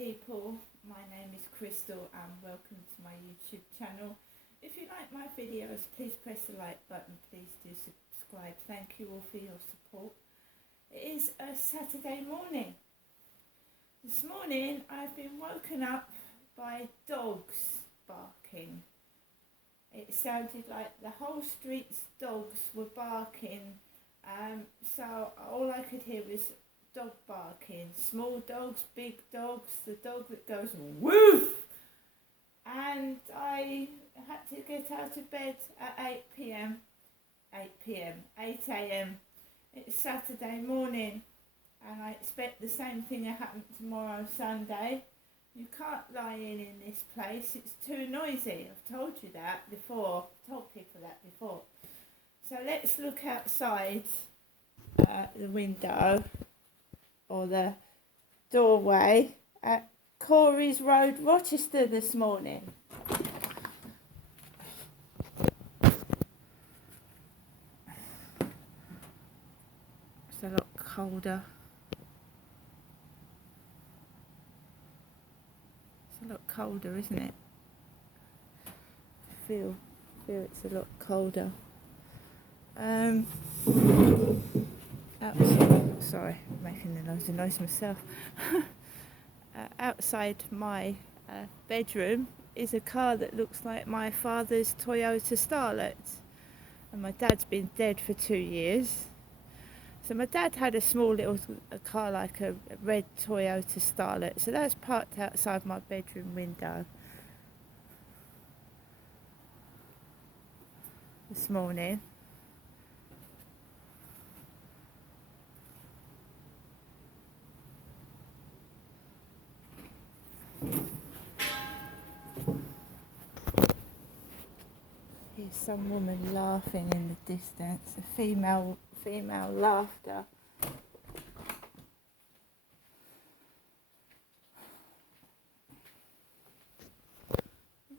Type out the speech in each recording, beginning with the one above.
people, my name is Crystal and welcome to my YouTube channel. If you like my videos, please press the like button, please do subscribe. Thank you all for your support. It is a Saturday morning. This morning I've been woken up by dogs barking. It sounded like the whole street's dogs were barking, so all I could hear was dog barking. Small dogs, big dogs, the dog that goes woof. And I had to get out of bed at 8 a.m. It's Saturday morning and I expect the same thing to happen tomorrow, Sunday. You can't lie in this place, it's too noisy. I've told you that before, I've told people that before. So let's look outside the window or the doorway at Corey's Road, Rochester this morning. It's a lot colder. It's a lot colder, isn't it? Feel it's a lot colder. Outside, sorry, making a noise myself. Outside my bedroom is a car that looks like my father's Toyota Starlet, and my dad's been dead for 2 years. So my dad had a small little car like a red Toyota Starlet, so that's parked outside my bedroom window this morning. Here's some woman laughing in the distance, a female laughter.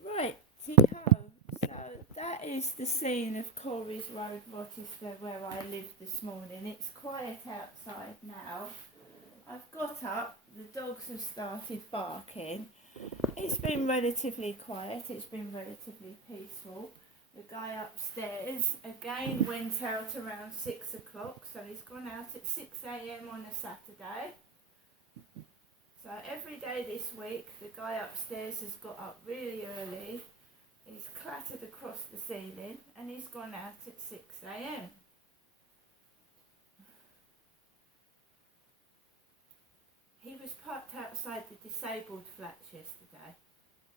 Right, so that is the scene of Corey's Road, Rochester, where I live this morning. It's quiet outside now. I've got up, the dogs have started barking. It's been relatively quiet, it's been relatively peaceful. The guy upstairs again went out around 6 o'clock, so he's gone out at 6 a.m. on a Saturday. So every day this week the guy upstairs has got up really early, he's clattered across the ceiling and he's gone out at 6 a.m. He was parked outside the disabled flats yesterday,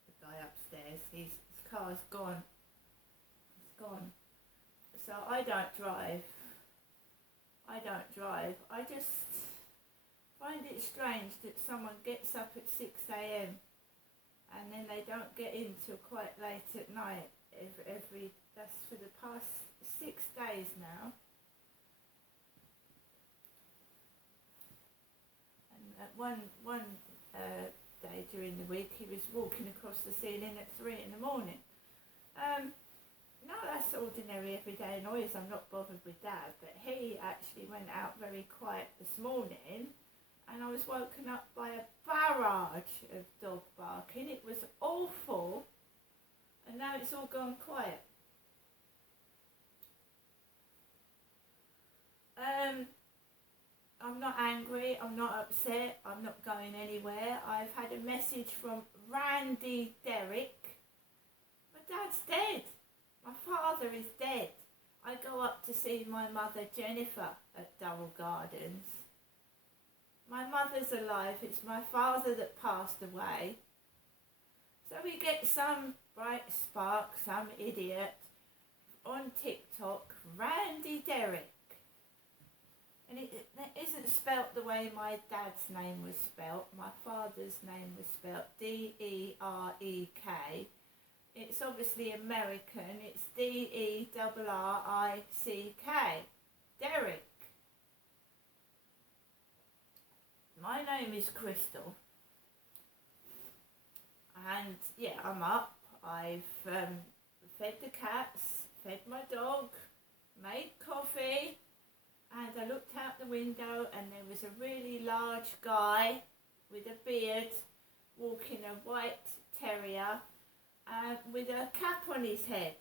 the guy upstairs. His car's gone. It's gone. So I don't drive. I just find it strange that someone gets up at 6 a.m. and then they don't get in till quite late at night. That's for the past 6 days now. One day during the week he was walking across the ceiling at 3 in the morning. No, that's ordinary everyday noise, I'm not bothered with that, but he actually went out very quiet this morning and I was woken up by a barrage of dog barking. It was awful and now it's all gone quiet. I'm not angry, I'm not upset, I'm not going anywhere. I've had a message from Randy Derrick. My dad's dead. My father is dead. I go up to see my mother Jennifer at Durrell Gardens. My mother's alive, it's my father that passed away. So we get some bright spark, some idiot on TikTok, Randy Derrick. And it isn't spelt the way my dad's name was spelt. My father's name was spelt D-E-R-E-K. It's obviously American. It's D-E-R-R-I-C-K. Derrick. My name is Crystal. And yeah, I'm up. I've fed the cats, fed my dog, made coffee. And I looked out the window and there was a really large guy with a beard walking a white terrier with a cap on his head.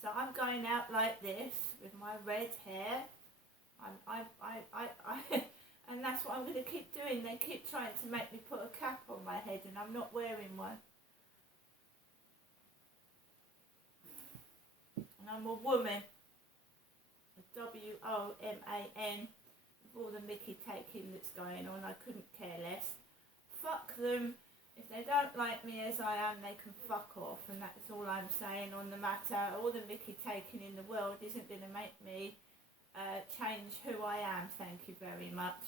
So I'm going out like this with my red hair. And that's what I'm going to keep doing. They keep trying to make me put a cap on my head and I'm not wearing one. And I'm a woman. WOMAN. With all the Mickey taking that's going on, I couldn't care less. Fuck them. If they don't like me as I am, they can fuck off. And that's all I'm saying on the matter. All the Mickey taking in the world isn't going to make me change who I am. Thank you very much.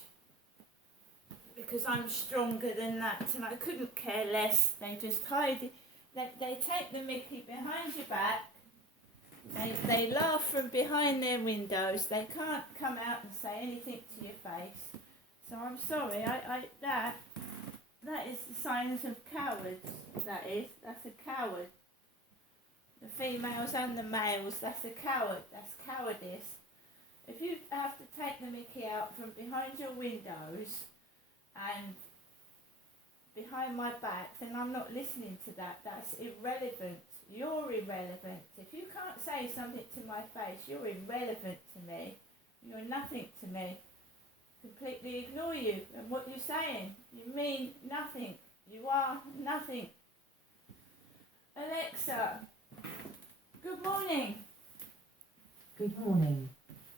Because I'm stronger than that, and I couldn't care less. They just hide it. They take the Mickey behind your back. They laugh from behind their windows. They can't come out and say anything to your face. So I'm sorry. That is the signs of cowards. That's a coward. The females and the males. That's a coward. That's cowardice. If you have to take the Mickey out from behind your windows and behind my back, then I'm not listening to that. That's irrelevant. You're irrelevant. If you can't say something to my face, you're irrelevant to me. You're nothing to me. Completely ignore you and what you're saying. You mean nothing. You are nothing. Alexa, good morning. Good morning.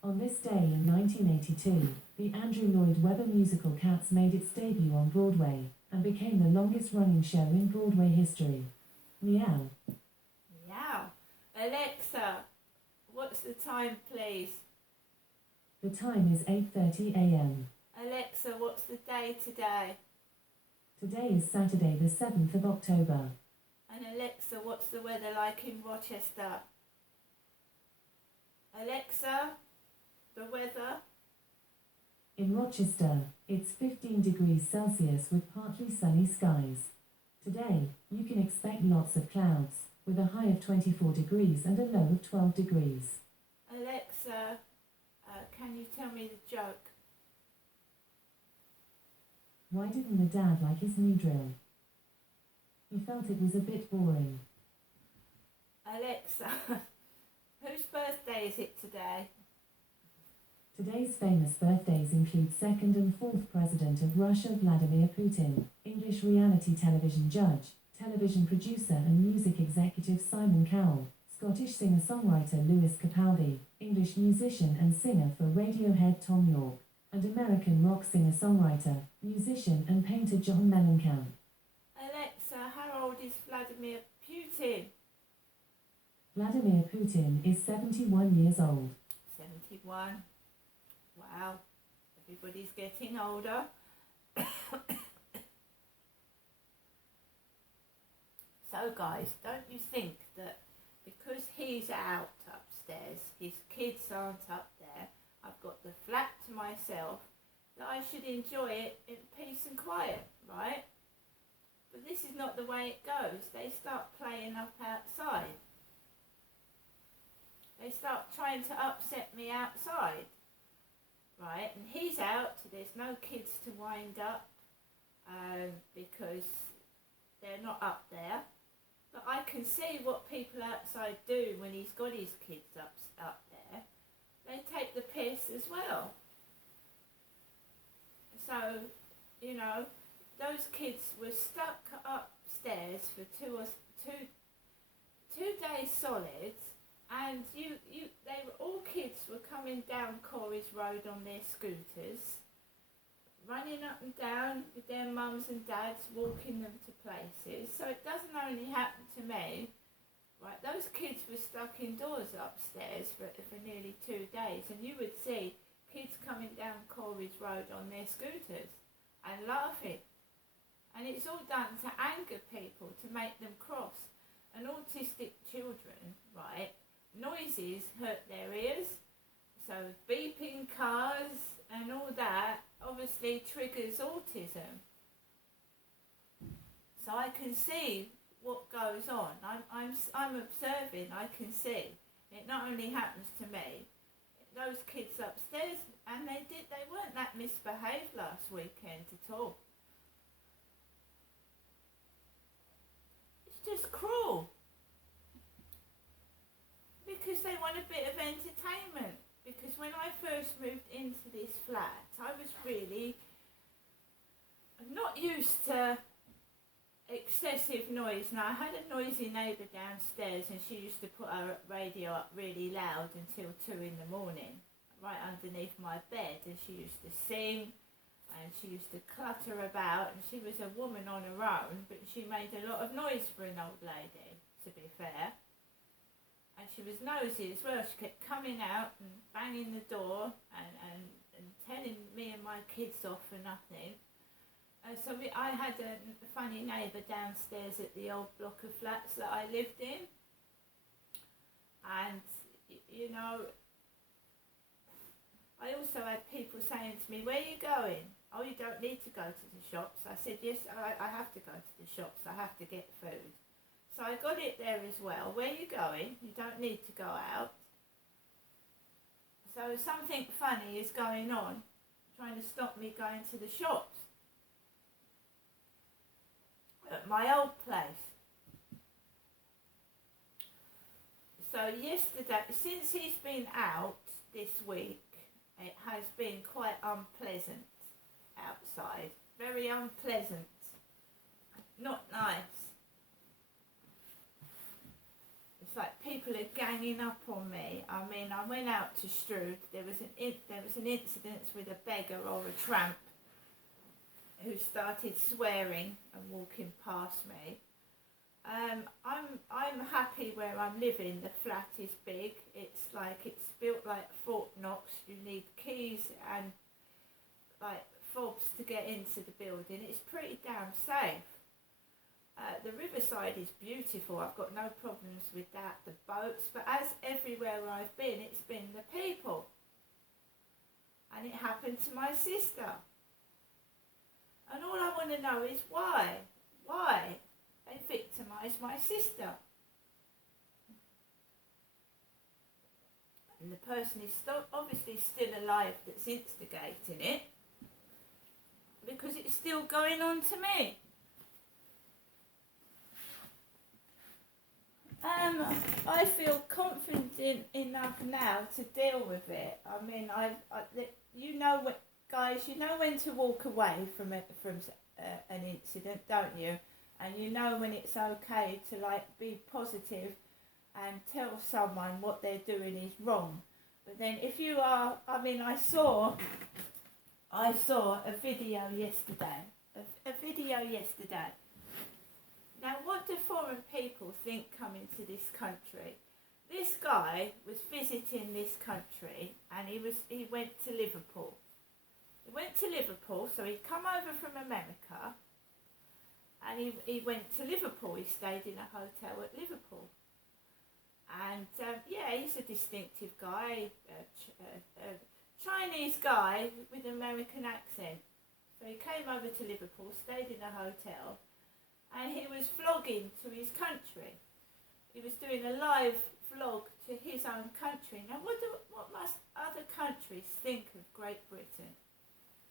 On this day in 1982, the Andrew Lloyd Webber musical Cats made its debut on Broadway and became the longest-running show in Broadway history. Meow. Meow. Alexa, what's the time, please? The time is 8:30 a.m. Alexa, what's the day today? Today is Saturday the 7th of October. And Alexa, what's the weather like in Rochester? Alexa, the weather? In Rochester, it's 15 degrees Celsius with partly sunny skies. Today, you can expect lots of clouds, with a high of 24 degrees and a low of 12 degrees. Alexa, can you tell me the joke? Why didn't the dad like his new drill? He felt it was a bit boring. Alexa, whose birthday is it today? Today's famous birthdays include second and fourth President of Russia Vladimir Putin, English reality television judge, television producer and music executive Simon Cowell, Scottish singer-songwriter Lewis Capaldi, English musician and singer for Radiohead Tom York, and American rock singer-songwriter, musician and painter John Mellencamp. Alexa, how old is Vladimir Putin? Vladimir Putin is 71 years old. 71. Wow, everybody's getting older. So guys, don't you think that because he's out upstairs, his kids aren't up there, I've got the flat to myself, that I should enjoy it in peace and quiet, right? But this is not the way it goes. They start playing up outside. They start trying to upset me outside, right? And he's out, there's no kids to wind up because they're not up there. But I can see what people outside do when he's got his kids up there. They take the piss as well. So, you know, those kids were stuck upstairs for two days solid, and all kids were coming down Corey's Road on their scooters, running up and down with their mums and dads, walking them to places. So it doesn't only happen to me, right? Those kids were stuck indoors upstairs for nearly 2 days, and you would see kids coming down Corey's Road on their scooters and laughing. And it's all done to anger people, to make them cross. And autistic children, right, noises hurt their ears, so beeping cars and all that obviously triggers autism. So I can see what goes on. I'm observing. I can see it. Not only happens to me, those kids upstairs, and they weren't that misbehaved last weekend at all. It's just cruel. Because they want a bit of entertainment. Because when I first moved into this flat, I was really not used to excessive noise. Now, I had a noisy neighbour downstairs, and she used to put her radio up really loud until 2 in the morning, right underneath my bed, and she used to sing, and she used to clutter about, and she was a woman on her own, but she made a lot of noise for an old lady, to be fair. And she was nosy as well. She kept coming out and banging the door and telling me and my kids off for nothing. So I had a funny neighbour downstairs at the old block of flats that I lived in. And, you know, I also had people saying to me, "Where are you going?" "Oh, you don't need to go to the shops." I said, "Yes, I have to go to the shops. I have to get food." So I got it there as well. "Where are you going? You don't need to go out." So something funny is going on, trying to stop me going to the shops at my old place. So yesterday, since he's been out this week, it has been quite unpleasant outside. Very unpleasant. Not nice. It's like people are ganging up on me. I mean, I went out to Strood. There was an incident with a beggar or a tramp who started swearing and walking past me. I'm happy where I'm living. The flat is big. It's built like Fort Knox. You need keys and like fobs to get into the building. It's pretty damn safe. The riverside is beautiful. I've got no problems with that. The boats, but as everywhere I've been, it's been the people. And it happened to my sister. And all I want to know is why? Why they victimised my sister? And the person is obviously still alive that's instigating it, because it's still going on to me. I feel confident enough now to deal with it. I mean, you know, guys, you know when to walk away from an incident, don't you? And you know when it's okay to be positive and tell someone what they're doing is wrong. But then if you are, I mean, I saw a video yesterday. A video yesterday. Now, what do foreign people think coming to this country? This guy was visiting this country, and he went to Liverpool. He went to Liverpool, so he'd come over from America, and he went to Liverpool. He stayed in a hotel at Liverpool. And yeah, he's a distinctive guy, a Chinese guy with an American accent. So he came over to Liverpool, stayed in a hotel, and he was vlogging to his country. He was doing a live vlog to his own country. Now, what must other countries think of Great Britain?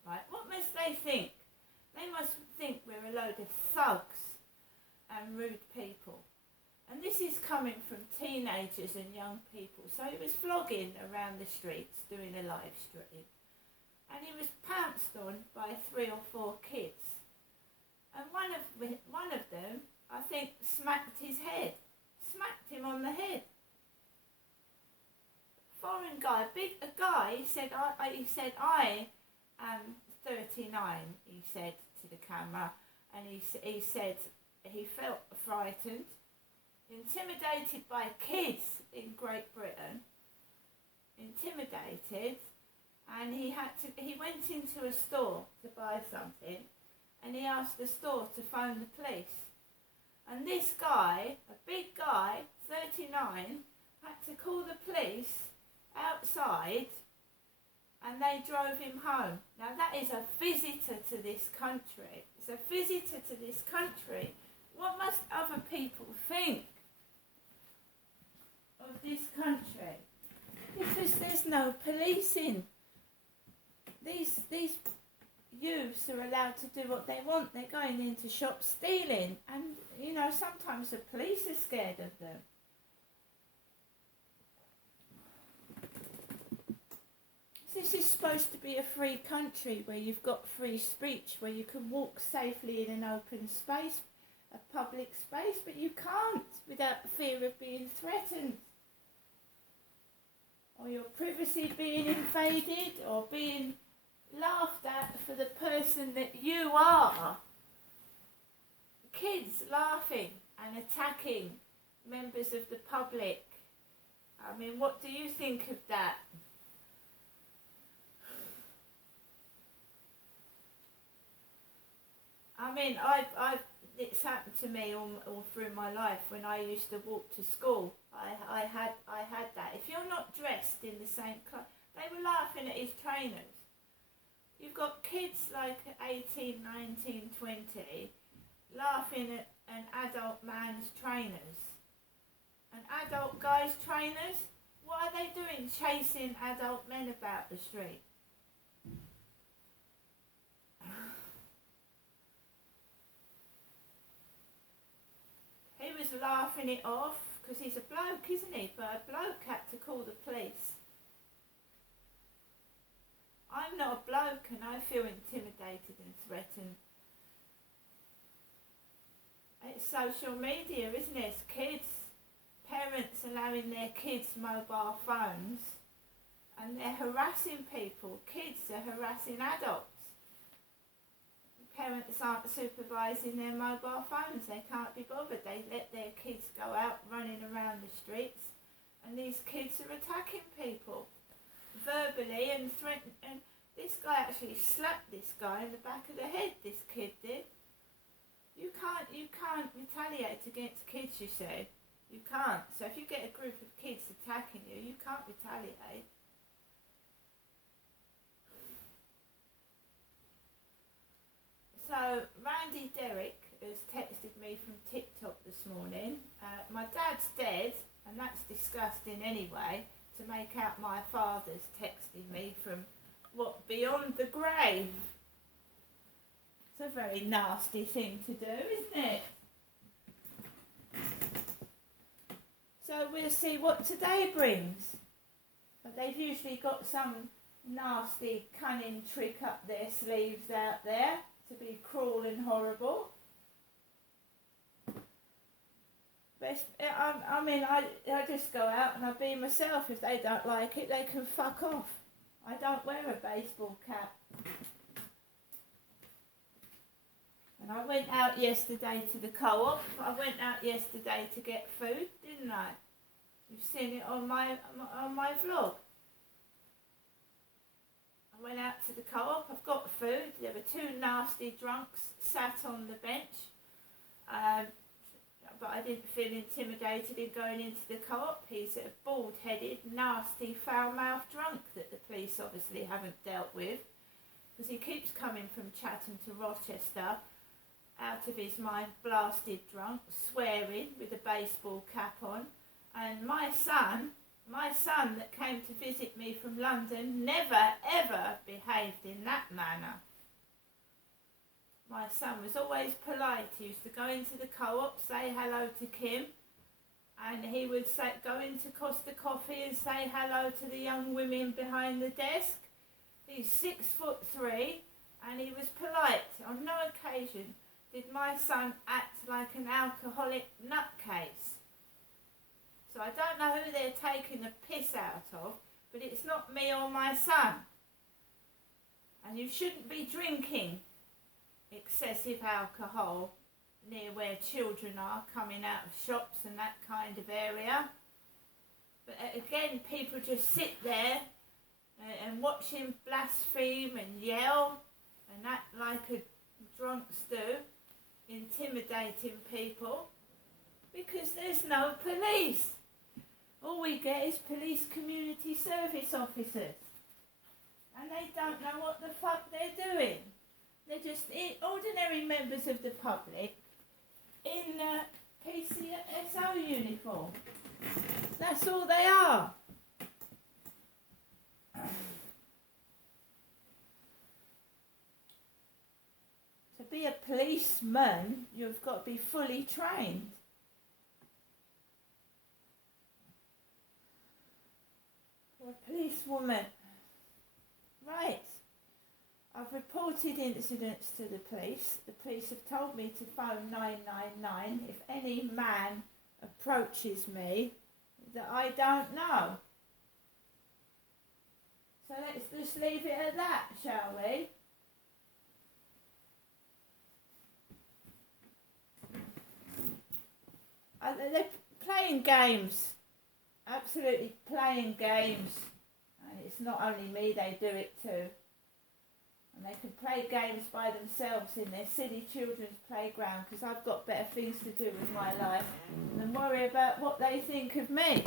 Right? What must they think? They must think we're a load of thugs and rude people. And this is coming from teenagers and young people. So he was vlogging around the streets, doing a live stream. And he was pounced on by 3 or 4 kids. And one of them, I think, smacked his head. Smacked him on the head. Foreign guy, a guy, he said, I am 39, he said to the camera. And he said he felt frightened, intimidated by kids in Great Britain. Intimidated. And he went into a store to buy something. And he asked the store to phone the police. And this guy, a big guy, 39, had to call the police outside, and they drove him home. Now that is a visitor to this country. It's a visitor to this country. What must other people think of this country? Because there's no policing. These youths are allowed to do what they want. They're going into shops stealing, and you know, sometimes the police are scared of them. This is supposed to be a free country where you've got free speech, where you can walk safely in an open space, a public space, but you can't without fear of being threatened, or your privacy being invaded, or being laughed at for the person that you are. Kids laughing and attacking members of the public. I mean, what do you think of that? I mean, it's happened to me all through my life. When I used to walk to school, I had that. If you're not dressed in the same clothes, they were laughing at his trainers. You've got kids like 18, 19, 20 laughing at an adult man's trainers. An adult guy's trainers? What are they doing chasing adult men about the street? He was laughing it off because he's a bloke, isn't he? But a bloke had to call the police. I'm not a bloke and I feel intimidated and threatened. It's social media, isn't it? It's kids, parents allowing their kids mobile phones, and they're harassing people. Kids are harassing adults. Parents aren't supervising their mobile phones. They can't be bothered. They let their kids go out running around the streets, and these kids are attacking people verbally and threatening. And this guy actually slapped this guy in the back of the head. This kid did. You can't retaliate against kids, you say. You can't. So if you get a group of kids attacking you, you can't retaliate. So Randy Derrick has texted me from TikTok this morning. My dad's dead, and that's disgusting anyway, to make out my father's texting me from what, beyond the grave. It's a very nasty thing to do, isn't it? So we'll see what today brings. But they've usually got some nasty, cunning trick up their sleeves out there to be cruel and horrible. But I just go out and I be myself. If they don't like it, they can fuck off. I don't wear a baseball cap. And I went out yesterday to the co-op. I went out yesterday to get food, didn't I? You've seen it on my vlog. I went out to the co-op. I've got food. There were two nasty drunks sat on the bench. But I didn't feel intimidated in going into the co-op. He's a bald-headed, nasty, foul-mouthed drunk that the police obviously haven't dealt with, because he keeps coming from Chatham to Rochester, out of his mind, blasted drunk, swearing with a baseball cap on. And my son that came to visit me from London, never ever behaved in that manner. My son was always polite. He used to go into the co-op, say hello to Kim, and he would go into Costa Coffee and say hello to the young women behind the desk. He's 6'3", and he was polite. On no occasion did my son act like an alcoholic nutcase. So I don't know who they're taking the piss out of, but it's not me or my son. And you shouldn't be drinking excessive alcohol near where children are coming out of shops and that kind of area. But again, people just sit there and watch him blaspheme and yell and act like a drunks do, intimidating people, because there's no police. All we get is police community service officers, and they don't know what the fuck they're doing. They're just ordinary members of the public in PCSO uniform. That's all they are. be a policeman, you've got to be fully trained. Or a policewoman. Right. I've reported incidents to the police. The police have told me to phone 999 if any man approaches me that I don't know. So let's just leave it at that, shall we? They're playing games. Absolutely playing games. And it's not only me they do it to. And they can play games by themselves in their silly children's playground, because I've got better things to do with my life than worry about what they think of me.